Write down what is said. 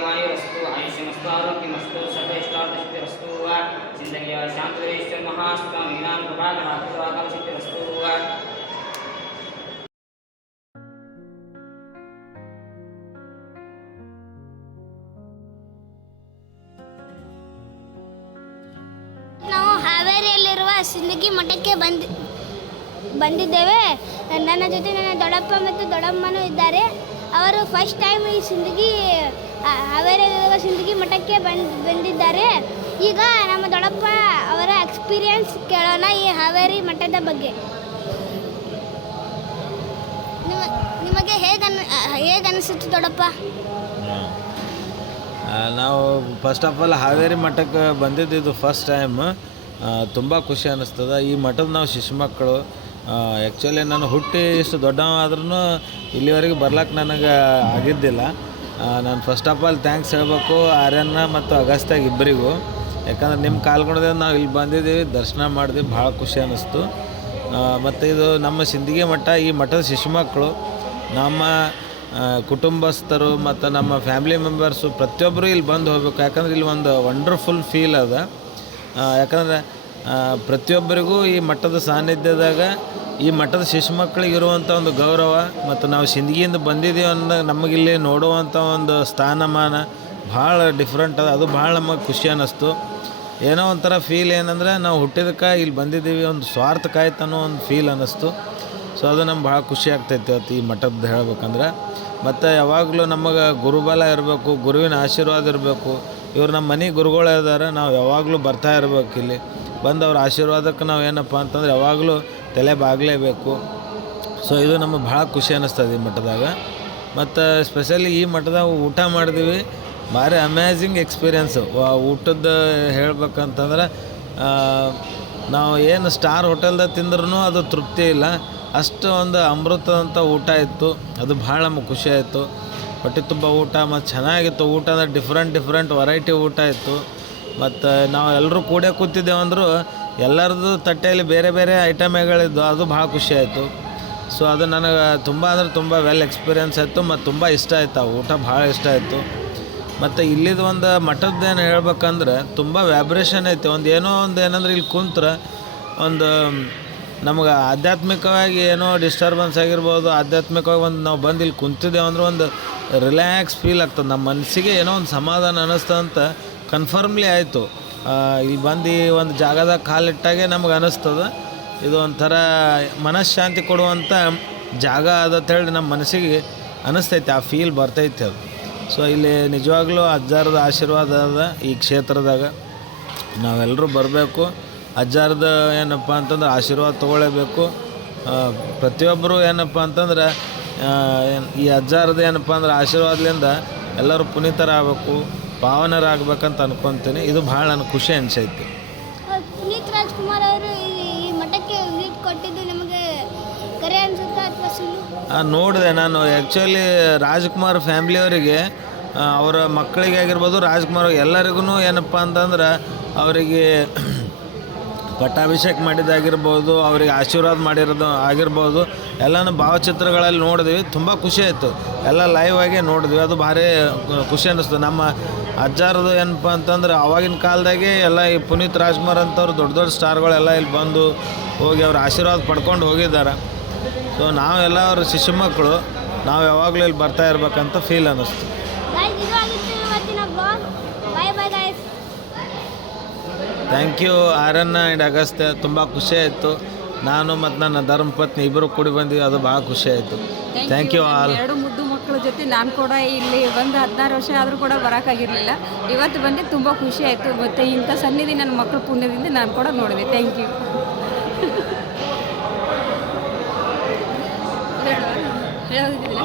दीर्घमायुरस्तु आयुष्यमस्तु आरोग्यमस्तु सर्वेष्टार्थसिद्धिरस्तु जिन्दगिಯ ಶಾಂತವೇಶ್ವರ ಮಹಾಸ್ವಾಮಿನಾಂ ಕೃಪಾಕಟಾಕ್ಷಾಕಮಸಿದ್ಧಿರस्तु ನಾವು ಹಾವೇರಿಯಲ್ಲಿರುವ ಸಿಂದಗಿ ಮಠಕ್ಕೆ ಬಂದಿದ್ದೇವೆ. ನನ್ನ ಜೊತೆ ನನ್ನ ದೊಡ್ಡಪ್ಪ ಮತ್ತು ದೊಡ್ಡಮ್ಮನೂ ಇದ್ದಾರೆ. ಅವರು ಫಸ್ಟ್ ಟೈಮ್ ಈ ಹಾವೇರಿಯಲ್ಲಿರುವ ಸಿಂದಗಿ ಮಠಕ್ಕೆ ಬಂದಿದ್ದಾರೆ. ಈಗ ನಮ್ಮ ದೊಡ್ಡಪ್ಪ ಅವರ ಎಕ್ಸ್ಪೀರಿಯನ್ಸ್ ಕೇಳೋಣ ಈ ಹಾವೇರಿ ಮಠದ ಬಗ್ಗೆ. ನಿಮಗೆ ಹೇಗೆ ಅನಿಸುತ್ತೆ ದೊಡ್ಡಪ್ಪ? ನಾವು ಫಸ್ಟ್ ಆಫ್ ಆಲ್ ಹಾವೇರಿ ಮಠಕ್ಕೆ ಬಂದಿದ್ದು ಫಸ್ಟ್ ಟೈಮ್. ತುಂಬ ಖುಷಿ ಅನ್ನಿಸ್ತದೆ. ಈ ಮಠದ ನಾವು ಶಿಶು ಮಕ್ಕಳು. ಆ್ಯಕ್ಚುಲಿ ನಾನು ಹುಟ್ಟಿ ಇಷ್ಟು ದೊಡ್ಡವಾದ್ರೂ ಇಲ್ಲಿವರೆಗೆ ಬರ್ಲಿಕ್ಕೆ ನನಗೆ ಆಗಿದ್ದಿಲ್ಲ. ನಾನು ಫಸ್ಟ್ ಆಫ್ ಆಲ್ ಥ್ಯಾಂಕ್ಸ್ ಹೇಳಬೇಕು ಆರ್ಯನ್ನ ಮತ್ತು ಅಗಸ್ತ್ಯಾಗ ಇಬ್ಬರಿಗೂ. ಯಾಕಂದ್ರೆ ನಿಮ್ಮ ಕಾಲ್ಗುಣದಿಂದ ನಾವು ಇಲ್ಲಿ ಬಂದಿದ್ದೀವಿ, ದರ್ಶನ ಮಾಡಿದ್ವಿ, ಭಾಳ ಖುಷಿ ಅನ್ನಿಸ್ತು. ಮತ್ತು ಇದು ನಮ್ಮ ಸಿಂದಗಿ ಮಠ. ಈ ಮಠದ ಶಿಶು ಮಕ್ಕಳು ನಮ್ಮ ಕುಟುಂಬಸ್ಥರು ಮತ್ತು ನಮ್ಮ ಫ್ಯಾಮಿಲಿ ಮೆಂಬರ್ಸು ಪ್ರತಿಯೊಬ್ಬರು ಇಲ್ಲಿ ಬಂದು ಹೋಗ್ಬೇಕು. ಯಾಕಂದ್ರೆ ಇಲ್ಲಿ ಒಂದು ವಂಡರ್ಫುಲ್ ಫೀಲ್ ಅದ. ಯಾಕಂದರೆ ಪ್ರತಿಯೊಬ್ಬರಿಗೂ ಈ ಮಠದ ಸಾನ್ನಿಧ್ಯದಾಗ ಈ ಮಠದ ಶಿಶು ಮಕ್ಕಳಿಗೆ ಇರುವಂಥ ಒಂದು ಗೌರವ ಮತ್ತು ನಾವು ಸಿಂದಗಿಯಿಂದ ಬಂದಿದ್ದೀವಿ ಅಂದಾಗ ನಮಗಿಲ್ಲಿ ನೋಡುವಂಥ ಒಂದು ಸ್ಥಾನಮಾನ ಭಾಳ ಡಿಫ್ರೆಂಟ್ ಅದ. ಅದು ಭಾಳ ನಮಗೆ ಖುಷಿ ಅನ್ನಿಸ್ತು. ಏನೋ ಒಂಥರ ಫೀಲ್ ಏನಂದರೆ ನಾವು ಹುಟ್ಟಿದಕ್ಕೆ ಇಲ್ಲಿ ಬಂದಿದ್ದೀವಿ, ಒಂದು ಸ್ವಾರ್ಥಕಾಯ್ತು ಅನ್ನೋ ಒಂದು ಫೀಲ್ ಅನ್ನಿಸ್ತು. ಸೊ ಅದು ನಮ್ಗೆ ಭಾಳ ಖುಷಿ ಆಗ್ತೈತೆ ಇವತ್ತು ಈ ಮಠದ್ದು ಹೇಳ್ಬೇಕಂದ್ರೆ. ಮತ್ತು ಯಾವಾಗಲೂ ನಮಗೆ ಗುರುಬಲ ಇರಬೇಕು, ಗುರುವಿನ ಆಶೀರ್ವಾದ ಇರಬೇಕು. ಇವ್ರು ನಮ್ಮ ಮನೆ ಗುರುಗಳು ಇದ್ದಾರೆ, ನಾವು ಯಾವಾಗಲೂ ಬರ್ತಾ ಇರಬೇಕು. ಇಲ್ಲಿ ಬಂದು ಅವ್ರ ಆಶೀರ್ವಾದಕ್ಕೆ ನಾವು ಏನಪ್ಪ ಅಂತಂದ್ರೆ ಯಾವಾಗಲೂ ತಲೆ ಬಾಗಲೇಬೇಕು. ಸೊ ಇದು ನಮಗೆ ಭಾಳ ಖುಷಿ ಅನ್ನಿಸ್ತದೆ ಈ ಮಠದಾಗ. ಮತ್ತು ಸ್ಪೆಷಲಿ ಈ ಮಠದಾಗ ಊಟ ಮಾಡಿದ್ವಿ, ಭಾರಿ ಅಮೇಝಿಂಗ್ ಎಕ್ಸ್ಪೀರಿಯೆನ್ಸು. ಊಟದ್ದು ಹೇಳ್ಬೇಕಂತಂದ್ರೆ ನಾವು ಏನು ಸ್ಟಾರ್ ಹೋಟೆಲ್ದಾಗ ತಿಂದ್ರೂ ಅದು ತೃಪ್ತಿ ಇಲ್ಲ, ಅಷ್ಟು ಒಂದು ಅಮೃತದಂಥ ಊಟ ಇತ್ತು. ಅದು ಭಾಳ ನಮಗೆ ಖುಷಿ ಆಯಿತು. ಹೊಟ್ಟೆ ತುಂಬ ಊಟ ಮತ್ತು ಚೆನ್ನಾಗಿತ್ತು. ಊಟ ಅಂದರೆ ಡಿಫ್ರೆಂಟ್ ವೆರೈಟಿ ಊಟ ಇತ್ತು. ಮತ್ತು ನಾವು ಎಲ್ಲರೂ ಕೂಡೇ ಕೂತಿದ್ದೇವಂದ್ರೂ ಎಲ್ಲರದ್ದು ತಟ್ಟೆಯಲ್ಲಿ ಬೇರೆ ಬೇರೆ ಐಟಮ್ಗಳಿದ್ದು, ಅದು ಭಾಳ ಖುಷಿ ಆಯಿತು. ಸೊ ಅದು ನನಗೆ ತುಂಬ ಅಂದರೆ ತುಂಬ ವೆಲ್ ಎಕ್ಸ್ಪೀರಿಯೆನ್ಸ್ ಆಯಿತು ಮತ್ತು ತುಂಬ ಇಷ್ಟ ಆಯ್ತು. ಆ ಊಟ ಭಾಳ ಇಷ್ಟ ಆಯಿತು. ಮತ್ತು ಇಲ್ಲಿದ್ದು ಒಂದು ಮಠದ್ದೇನು ಹೇಳ್ಬೇಕಂದ್ರೆ ತುಂಬ ವ್ಯಾಬ್ರೇಷನ್ ಐತೆ. ಏನೋ ಒಂದು ಏನಂದ್ರೆ ಇಲ್ಲಿ ಕುಂತ್ರೆ ಒಂದು ನಮಗೆ ಆಧ್ಯಾತ್ಮಿಕವಾಗಿ ಏನೋ ಡಿಸ್ಟರ್ಬೆನ್ಸ್ ಆಗಿರ್ಬೋದು, ಆಧ್ಯಾತ್ಮಿಕವಾಗಿ ಒಂದು ನಾವು ಬಂದು ಇಲ್ಲಿ ಕುಂತಿದ್ದೇವೆ ಅಂದ್ರೆ ಒಂದು ರಿಲ್ಯಾಕ್ಸ್ ಫೀಲ್ ಆಗ್ತದೆ. ನಮ್ಮ ಮನಸ್ಸಿಗೆ ಏನೋ ಒಂದು ಸಮಾಧಾನ ಅನ್ನಿಸ್ತಂತ ಕನ್ಫರ್ಮ್ಲಿ ಆಯಿತು. ಇಲ್ಲಿ ಬಂದು ಒಂದು ಜಾಗದಾಗ ಕಾಲಿಟ್ಟಾಗೆ ನಮ್ಗೆ ಅನ್ನಿಸ್ತದೆ ಇದು ಒಂಥರ ಮನಃಶಾಂತಿ ಕೊಡುವಂಥ ಜಾಗ ಅದಂತೇಳಿ ನಮ್ಮ ಮನಸ್ಸಿಗೆ ಅನ್ನಿಸ್ತೈತೆ, ಆ ಫೀಲ್ ಬರ್ತೈತೆ ಅದು. ಸೊ ಇಲ್ಲಿ ನಿಜವಾಗ್ಲೂ ಅಜ್ಜಾರದ ಆಶೀರ್ವಾದ ಅದ ಈ ಕ್ಷೇತ್ರದಾಗ. ನಾವೆಲ್ಲರೂ ಬರಬೇಕು. ಅಜ್ಜಾರದ ಏನಪ್ಪ ಅಂತಂದ್ರೆ ಆಶೀರ್ವಾದ ತೊಗೊಳ್ಳೇಬೇಕು. ಪ್ರತಿಯೊಬ್ಬರು ಏನಪ್ಪ ಅಂತಂದ್ರೆ ಈ ಅಜ್ಜಾರದ ಏನಪ್ಪ ಅಂದ್ರೆ ಆಶೀರ್ವಾದದಿಂದ ಎಲ್ಲರೂ ಪುನೀತರಾಗಬೇಕು, ಪಾವನರಾಗಬೇಕಂತ ಅನ್ಕೊತೀನಿ. ಇದು ಭಾಳ ನನಗೆ ಖುಷಿ ಅನಿಸೈತಿ. ಪುನೀತ್ ರಾಜ್ಕುಮಾರ್ ಅವರು ಈ ಮಠಕ್ಕೆ ವಿಸಿಟ್ ಕೊಟ್ಟಿದ್ದು ನಿಮಗೆ ಕರೆ ಅನಿಸುತ್ತಾ ಅಥವಾ ಸುಳ್ಳು? ನೋಡಿದೆ ನಾನು. ಆ್ಯಕ್ಚುಲಿ ರಾಜ್ಕುಮಾರ್ ಫ್ಯಾಮ್ಲಿಯವರಿಗೆ ಅವರ ಮಕ್ಕಳಿಗೆ ಆಗಿರ್ಬೋದು, ರಾಜ್ಕುಮಾರ್ ಎಲ್ಲರಿಗೂ ಏನಪ್ಪ ಅಂತಂದ್ರೆ ಅವರಿಗೆ ಪಟ್ಟಾಭಿಷೇಕ ಮಾಡಿದ್ದಾಗಿರ್ಬೋದು, ಅವರಿಗೆ ಆಶೀರ್ವಾದ ಮಾಡಿರೋದು ಆಗಿರ್ಬೋದು, ಎಲ್ಲನೂ ಭಾವಚಿತ್ರಗಳಲ್ಲಿ ನೋಡಿದ್ವಿ. ತುಂಬ ಖುಷಿ ಆಯಿತು. ಎಲ್ಲ ಲೈವ್ ಆಗಿ ನೋಡಿದ್ವಿ. ಅದು ಭಾರಿ ಖುಷಿ ಅನ್ನಿಸ್ತು. ನಮ್ಮ ಅಜ್ಜಾರದು ಏನಪ್ಪ ಅಂತಂದ್ರೆ ಆವಾಗಿನ ಕಾಲದಾಗೆ ಎಲ್ಲ ಈ ಪುನೀತ್ ರಾಜ್ಕುಮಾರ್ ಅಂಥವ್ರು ದೊಡ್ಡ ದೊಡ್ಡ ಸ್ಟಾರ್ಗಳೆಲ್ಲ ಇಲ್ಲಿ ಬಂದು ಹೋಗಿ ಅವ್ರ ಆಶೀರ್ವಾದ ಪಡ್ಕೊಂಡು ಹೋಗಿದ್ದಾರೆ. ಸೊ ನಾವೆಲ್ಲ ಅವ್ರ ಶಿಶು ಮಕ್ಕಳು, ನಾವು ಯಾವಾಗಲೂ ಇಲ್ಲಿ ಬರ್ತಾ ಇರ್ಬೇಕಂತ ಫೀಲ್ ಅನ್ನಿಸ್ತು. Thank you Aryan and Agastya. ತುಂಬ ಖುಷಿ ಆಯಿತು. ನಾನು ಮತ್ತು ನನ್ನ ಧರ್ಮಪತ್ನಿ ಇಬ್ಬರು ಕೂಡಿ ಬಂದ್ವಿ, ಅದು ಭಾಳ ಖುಷಿ ಆಯಿತು. Thank you all. ಎರಡು ಮುದ್ದು ಮಕ್ಕಳ ಜೊತೆ ನಾನು ಕೂಡ ಇಲ್ಲಿ ಬಂದು 16 ವರ್ಷ ಆದರೂ ಕೂಡ ಬರೋಕ್ಕಾಗಿರಲಿಲ್ಲ. ಇವತ್ತು ಬಂದು ತುಂಬ ಖುಷಿ ಆಯಿತು. ಮತ್ತು ಇಂಥ ಸನ್ನಿಧಿ ನನ್ನ ಮಕ್ಕಳ ಪುಣ್ಯದಿಂದ ನಾನು ಕೂಡ ನೋಡಿದೆ. Thank you. ಹೇಳೋದಿಲ್ಲ